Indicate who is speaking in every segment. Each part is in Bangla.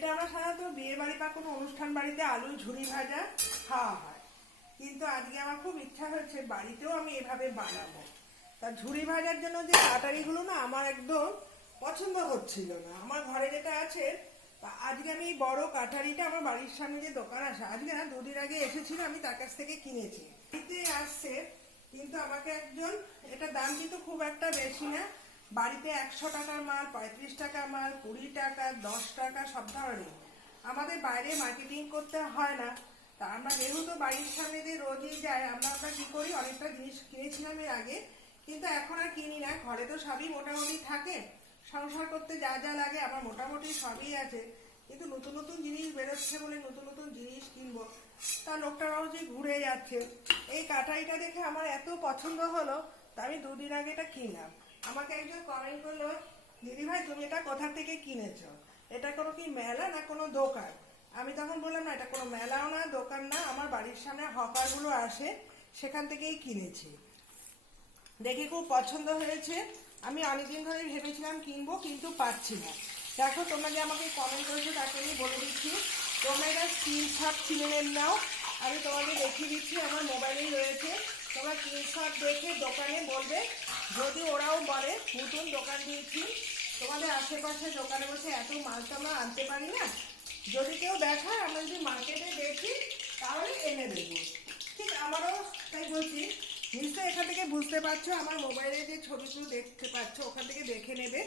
Speaker 1: এটা আমরা সাধারণত বিয়ে বাড়ি বা কোনো অনুষ্ঠান বাড়িতে আলু, ঝুড়ি ভাজা খাওয়া হয়। কিন্তু আজকে আমার খুব ইচ্ছা হচ্ছে বাড়িতেও আমি এভাবে বানাবো। তা ঝুড়ি ভাজার জন্য যে কাটারিগুলো না আমার একদম পছন্দ হচ্ছিল না। আমার ঘরে যেটা আছে আজকে আমি এই বড় কাঠারিটা আমার বাড়ির সামনে যে দোকান আসে আজকে না দুদিন আগে এসেছিল, আমি তার কাছ থেকে কিনেছি। আসছে, কিন্তু আমাকে একজন, এটা দাম কিন্তু খুব একটা বেশি না বাড়িতে একশো টাকার মাল, পঁয়ত্রিশ টাকার মাল, কুড়ি টাকা, দশ টাকা, সব ধরনের। আমাদের বাইরে মার্কেটিং করতে হয় না। তা আমরা যেহেতু বাড়ির সামনে দিয়ে রোজই যাই, আমরা আমরা কি করি? অনেকটা জিনিস কিনেছিলাম এর আগে, কিন্তু এখন আর কিনি না। ঘরে তো সবই মোটামুটি থাকে। সংসার করতে যা যা লাগে আমার মোটামুটি সবই আছে। কিন্তু নতুন নতুন জিনিস বেরোচ্ছে বলে নতুন নতুন জিনিস কিনবো। তা লোকটারাও যে ঘুরে যাচ্ছে। এই কাটাইটা দেখে আমার এত পছন্দ হলো, তা আমি দুদিন আগে এটা কিনলাম। আমাকে একজন কমেন্ট করল, দিদি ভাই, তুমি এটা কোথা থেকে কিনেছো? এটা কোনো কি মেলা না কোনো দোকান? আমি তখন বললাম, না, এটা কোনো মেলাও না, দোকান না, আমার বাড়ির সামনে হকারগুলো আসে, সেখান থেকেই কিনেছি। দেখে খুব পছন্দ হয়েছে। আমি অনেকদিন ধরে ভেবেছিলাম কিনবো, কিন্তু পাচ্ছি না। দেখো, তোমরা যে আমাকে কমেন্ট করেছ, তাকে আমি বলে দিচ্ছি, তোমরা এটা স্ক্রিনশট কিনে নাও। আমি তোমাকে দেখিয়ে দিচ্ছি, আমার মোবাইলেই রয়েছে। তোমরা স্ক্রিনশট দেখে দোকানে বলবে যদি ওরাও বলে, নতুন দোকান দিয়েছি, তোমাদের আশেপাশে দোকানে বসে এত মাল তো আমরা আনতে পারি না? যদি কেউ দেখায়, আমরা যদি মার্কেটে দেখি, তাহলে এনে দেবো। ঠিক আমারও তাই বলছি। নিশ্চয়ই এখান থেকে বুঝতে পারছ, আমার মোবাইলে যে ছবিগুলো দেখতে পাচ্ছ ওখান থেকে দেখে নেবে।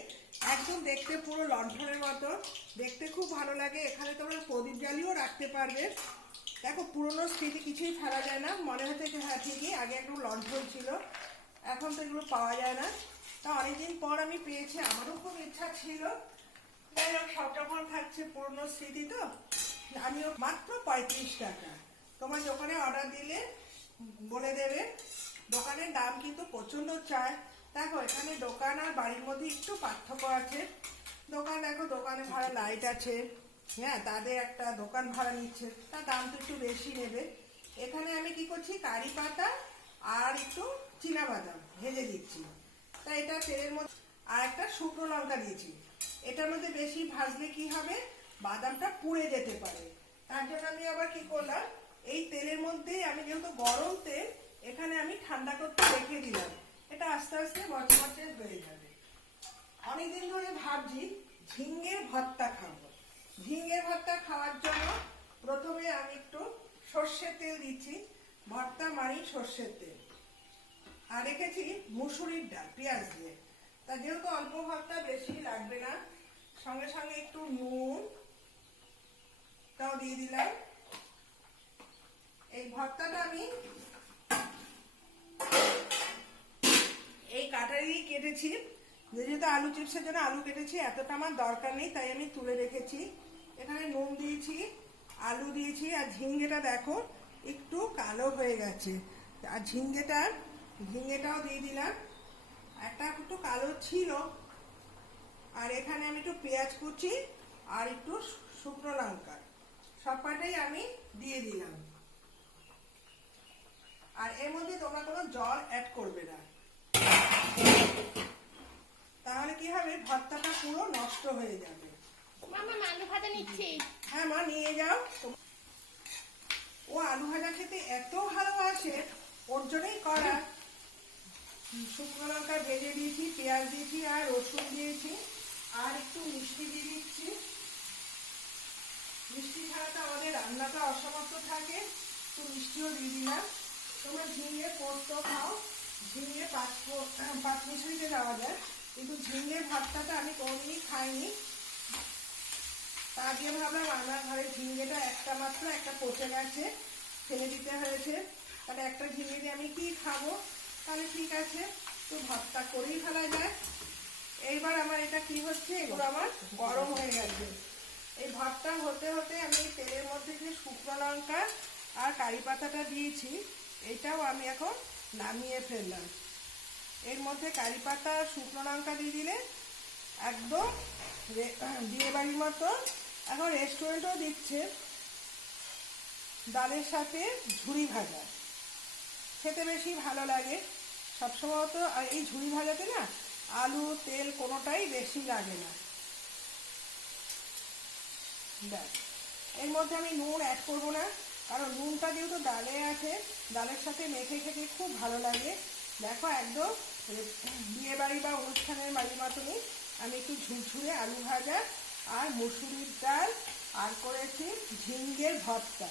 Speaker 1: একদম দেখতে পুরো লণ্ঠনের মতো দেখতে খুব ভালো লাগে। এখানে তোমরা প্রদীপ জ্বালিয়েও রাখতে পারবে। দেখো, পুরনো স্মৃতি কিছুই ফেলা যায় না। মনে হচ্ছে হ্যাঁ ঠিকই, আগে একদম লণ্ঠন ছিল। এখন তো এগুলো পাওয়া যায় না। তা অনেকদিন পর আমি পেয়েছি, আমারও খুব ইচ্ছা ছিল। যাই হোক সব যখন থাকছে পুরনো স্মৃতি তো। আমিও মাত্র পঁয়ত্রিশ টাকা। তোমার দোকানে অর্ডার দিলে বলে দেবে। দোকানের দাম কিন্তু প্রচণ্ড চায়। দেখো, এখানে দোকান আর বাড়ির মধ্যে একটু পার্থক্য আছে। দোকান, দেখো, দোকানে ভাড়া লাইট আছে। হ্যাঁ তাদের একটা দোকান ভাড়া নিচ্ছে। তার দাম তো একটু বেশি নেবে। এখানে আমি কি করছি, কারি পাতা আর একটু বাদাম, ভেজে দিচ্ছি। তা এটা তেলের মধ্যে আর একটা শুকনো লঙ্কা দিয়েছি। এটার মধ্যে বেশি ভাজলে কি হবে? বাদামটা পুড়ে যেতে পারে। তার জন্য আমি আবার কি করলাম? এই তেলের মধ্যেই আমি যেহেতু গরম তেল, এখানে আমি ঠান্ডা করতে রেখে দিলাম। এটা আস্তে আস্তে মচমচে হয়ে যাবে। অনেকদিন ধরে ভাবছি ঝিঙ্গের ভর্তা খাব। ঝিঙ্গের ভর্তা খাওয়ার জন্য প্রথমে আমি একটু সর্ষের তেল দিচ্ছি। ভর্তা মারি সর্ষের তেল। আর রেখেছি মুসুরির ডাল, পেঁয়াজ দিয়ে। তা যেহেতু অল্প ভর্তা বেশি লাগবে না, সঙ্গে সঙ্গে একটু নুন, তাও দিয়ে দিলাম। এই ভর্তাটা আমি এই কাটারি কেটেছি। যেহেতু আলু চিপসের জন্য আলু কেটেছি, এতটা আমার দরকার নেই, তাই আমি তুলে রেখেছি। এখানে নুন দিয়েছি, আলু দিয়েছি, আর ঝিঙ্গেটা দেখো, একটু কালো হয়ে গেছে। আর ঝিঙ্গেটা ঝিঙ্গেটাও দিয়ে দিলাম। একটা একটু কালো ছিল। আর এখানে আমি একটু পেঁয়াজ কুচি আর একটু শুকনো লঙ্কা। সবটাই আমি দিয়ে দিলাম। আর এর মধ্যে তোমরা কোনো জল অ্যাড করবে না। তাহলে কি হবে? ভর্তাটা পুরো নষ্ট হয়ে যাবে।
Speaker 2: মামা আলু ভাজা নিচ্ছি।
Speaker 1: হ্যাঁ মা নিয়ে যাও। ও আলু ভাজা খেতে এত ভালোবাসে ওর জন্যই করা। শুকনো লঙ্কা ভেজে দিয়েছি, পেঁয়াজ দিয়েছি আর রসুন দিয়েছি। আর একটু মিষ্টি দিয়ে দিচ্ছি। মিষ্টি ছাড়া তো আমাদের রান্নাটা অসমর্থ থাকে একটু মিষ্টিও দিয়ে দিলাম। তোমরা ঝিঙে পোস্ত খাও, ঝিঙে পাঁচ পাঁচ মিশরিতে যাওয়া যায়। কিন্তু ঝিঙে ভাতটাটা আমি কোনোদিনই খাইনি। তা আজকে ভাবলাম আমার ঘরে ঝিঙ্গেটা একটা মাত্র, একটা পচে গেছে, ফেলে দিতে হয়েছে। তাহলে একটা ঝিঙে দিয়ে আমি কি খাব? তাহলে ঠিক আছে, তো ভাতটা করেই ফেলা যায়। এইবার আমার এটা কি হচ্ছে, এগুলো আমার গরম হয়ে গেছে। এই ভাতটা হতে হতে আমি তেলের মধ্যে যে শুকনো লঙ্কা আর কারি পাতাটা দিয়েছি, এটাও আমি এখন নামিয়ে ফেললাম। এর মধ্যে কারি পাতা আর শুকনো লঙ্কা দিয়ে দিলে একদম বিয়ে বাড়ির মতো। এখন রেস্টুরেন্টও দিচ্ছে। ডালের সাথে ঝুড়ি ভাজা। খেতে বেশি ভালো লাগে। সবসময় তো এই ঝুড়ি ভাজাতে না আলু, তেল কোনোটাই বেশি লাগে না। ব্যাস। এর মধ্যে আমি নুন অ্যাড করব না, কারণ নুনটা যেহেতু ডালে আছে, ডালের সাথে মেখে খেতে খুব ভালো লাগে। দেখো একদম বিয়ে বাড়ি বা অনুষ্ঠানের বাড়ির মতনই আমি একটু ঝুরঝুরে আলু ভাজা আর মুসুরির ডাল আর করেছি ঝিঙ্গের ভর্তা।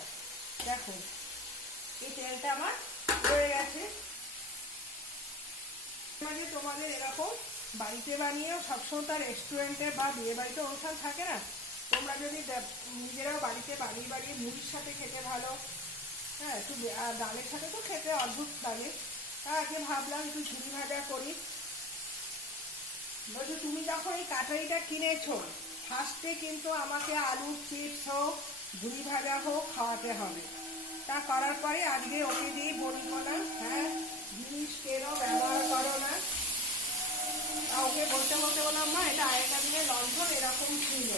Speaker 1: দেখো, এই তেলটা আমার হয়ে গেছে। মানে তোমাদের এরকম বাড়িতে বানিয়েও সবসময় তার রেস্টুরেন্টে বা বিয়ে বাড়িতে অনুষ্ঠান থাকে না? তোমরা যদি নিজেরাও বাড়িতে বানিয়ে বানিয়ে মুড়ির সাথে খেতে ভালো। হ্যাঁ একটু ডালের সাথে তো খেতে অদ্ভুত লাগে। আগে ভাবলাম একটু ঝুড়ি ভাজা করি। বলছো, তুমি যখন এই কাটারিটা কিনেছো ফার্স্টে কিন্তু আমাকে আলু চিপস হোক ঝুড়ি ভাজা হোক, খাওয়াতে হবে। তা করার পরে আজকে ওকে দিয়ে বলব না হ্যাঁ জিনিস কেন ব্যবহার করো না? তা ওকে বলতে বলতে বললাম, মা, এটা আগেকার দিনে লণ্ঠন এরকম ছিল।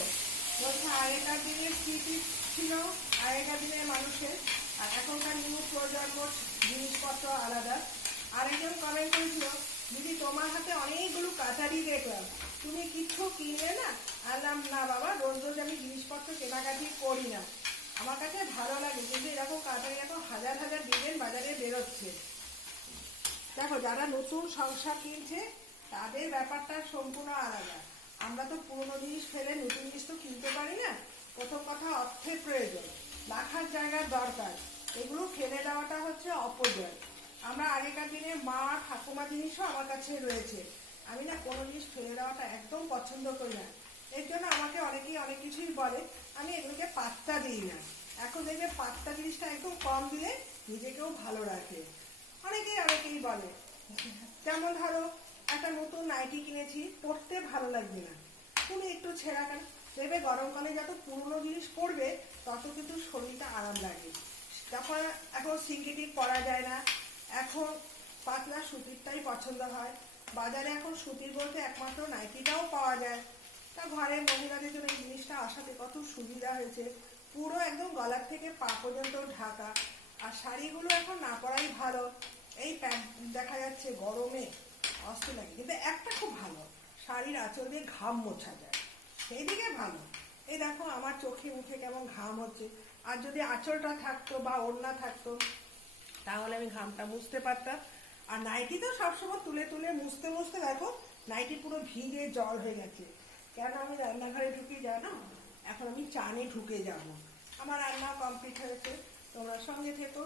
Speaker 1: বলছে, আগেকার দিনে কি ছিল আগেকার দিনের মানুষের, আর এখনকার নিউ প্রজন্মর জিনিসপত্র আলাদা। আরেকজন কমেন্ট করেছিল, দিদি, তোমার হাতে অনেকগুলো কাটারি দেখলাম। তুমি কিছু কিনলে না? আনলাম, না বাবা, রোজ রোজ আমি জিনিসপত্র কেনাকাটি করি না। আমার কাছে ভালো লাগে, কিন্তু এরকম কাটারি এখন হাজার হাজার ডিজাইন বাজারে বেরোচ্ছে। দেখো, যারা নতুন সংসার কিনছে, তাদের ব্যাপারটা সম্পূর্ণ আলাদা। আমরা তো পুরনো জিনিস ফেলে নতুন জিনিস তো কিনতে পারি না। প্রথম কথা, অর্থের প্রয়োজন, রাখার জায়গার দরকার। এগুলো ফেলে দেওয়াটা হচ্ছে অপজয় আমরা আগেকার দিনে মা, ঠাকুমা জিনিসও আমার কাছে রয়েছে। আমি না কোনো জিনিস ফেলে দেওয়াটা একদম পছন্দ করি না। এর জন্য আমাকে অনেকেই অনেক কিছুই বলে, আমি এগুলোকে পাত্তা দিই না। এখন দেখবে পাত্তা জিনিসটা একদম কম দিলে নিজেকেও ভালো রাখে। অনেকেই অনেকেই বলে, যেমন ধরো, একটা নতুন নাইটি কিনেছি পরতে ভালো লাগবে না। তুমি একটু ছেঁড়া কেন? দেখবে গরমকালে যত পুরনো জিনিস পরবে তত কিন্তু শরীরটা আরাম লাগে। তখন এখন সিঙ্গেটিক পরা যায় না। এখন পাতলা সুতিরটাই পছন্দ হয়। বাজারে এখন সুতির বলতে একমাত্র নাইটিটাও পাওয়া যায়। তা ঘরের মহিলাদের জন্য এই জিনিসটা আসাতে কত সুবিধা হয়েছে। পুরো একদম গলার থেকে পা পর্যন্ত ঢাকা। আর শাড়িগুলো এখন না পরাই ভালো। এই প্যান্ট দেখা যাচ্ছে গরমে অস্থির লাগে। কিন্তু একটা খুব ভালো, শাড়ির আঁচল দিয়ে ঘাম মোছা যায়। সেই দিকে ভালো। এই দেখো, আমার চোখে মুখে কেমন ঘাম হচ্ছে। আর যদি আঁচলটা থাকতো বা ওড়না থাকতো, তাহলে আমি ঘামটা মুছতে পারতাম। আর নাইটি তো সবসময় তুলে তুলে মুছতে মুছতে দেখো, নাইটি পুরো ভিজে জল হয়ে গেছে। কেন আমি রান্নাঘরে ঢুকে জানো? এখন আমি চানে ঢুকে যাব। আমার রান্না কমপ্লিট হয়েছে, তোমরা সঙ্গে থেকো।